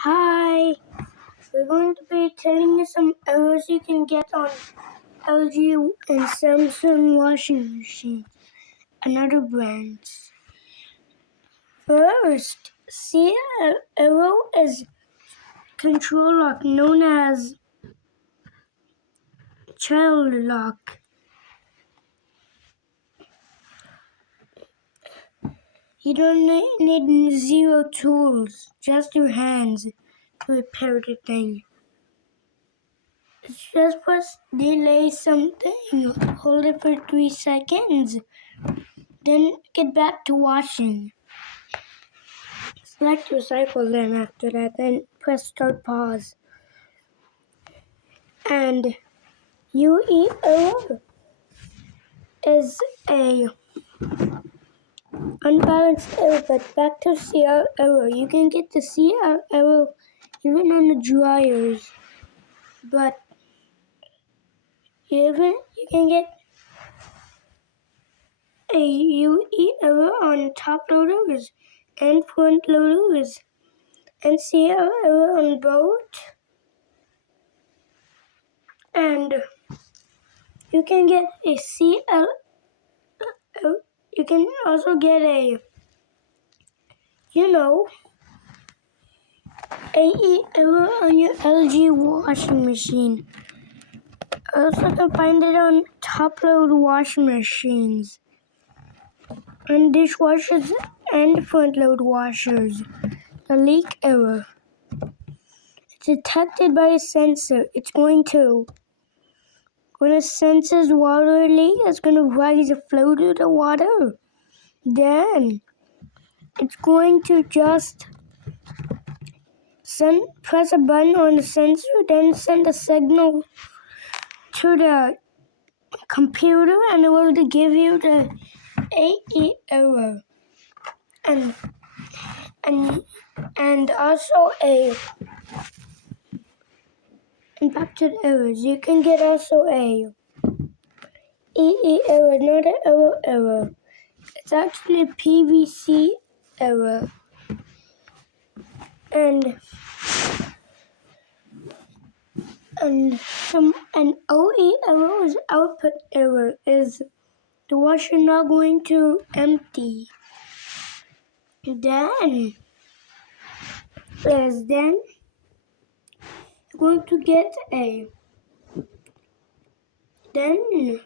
Hi, we're going to be telling you some errors you can get on LG and Samsung washing machines and other brands. First, see error is control lock known as child lock. You don't need zero tools, just your hands to repair the thing. Just press delay something, hold it for 3 seconds, then get back to washing. Select your cycle then after that, then press start pause. And UE error is a unbalanced error, but back to CR error. You can get the CR error even on the dryers, but you can get a UE error on top loaders and front loaders, and CR error on both. And you can get a CL. You can also get a AE error on your LG washing machine. Also can find it on top load washing machines, and dishwashers and front load washers. The leak error. It's detected by a sensor. When it senses water leak, it's going to raise the flow to the water. Then it's going to just press a button on the sensor, then send a signal to the computer, and it will give you the AE error. And also impacted errors. You can get also a EE error, not an error. It's actually a PVC error. And an OE error is output error, is the washer not going to empty. Then you're going to get then